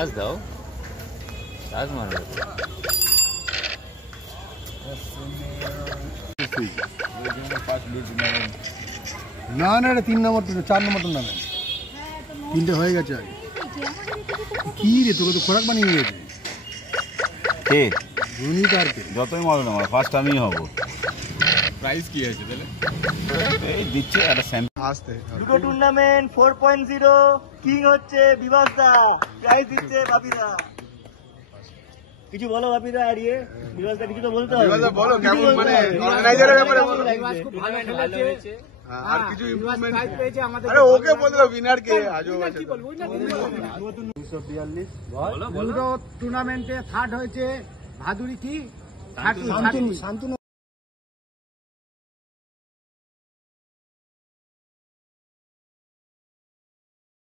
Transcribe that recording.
Touch দাও, touch মারো। না না, এটা 3 নম্বর, 4 নম্বর টুর্নামেন্ট, 3টে হয়ে গেছে আগে। কি রে, তোকে তো খোরাক বানিয়ে গেছে কে রুনিত আর কে? যতই মারো না, ফার্স্ট আমিই হব। প্রাইস কি আছে তাহলে? এই দিচ্ছে একটা স্যাম্পল। আসতে দুটো টুর্নামেন্ট 4.0 কিং হচ্ছে বিভাস দা, প্রাইজ দিচ্ছে বাপিদা। কিছু বলো বাপিদা, আরিয়ে বিভাস দা কিছু তো বলতে হবে। বিভাস দা বলো, কেমন মানে অর্গানাইজারের ব্যাপারে বলো। বিভাস খুব ভালো খেলেছে, আর কিছু ইমপ্রুভমেন্ট পেয়েছে আমাদের। আরে ওকে বলে দাও উইনার কে, আজও আছে। 242 দুটো টুর্নামেন্টে থার্ড হয়েছে ভাদুরী কি শান্তনু।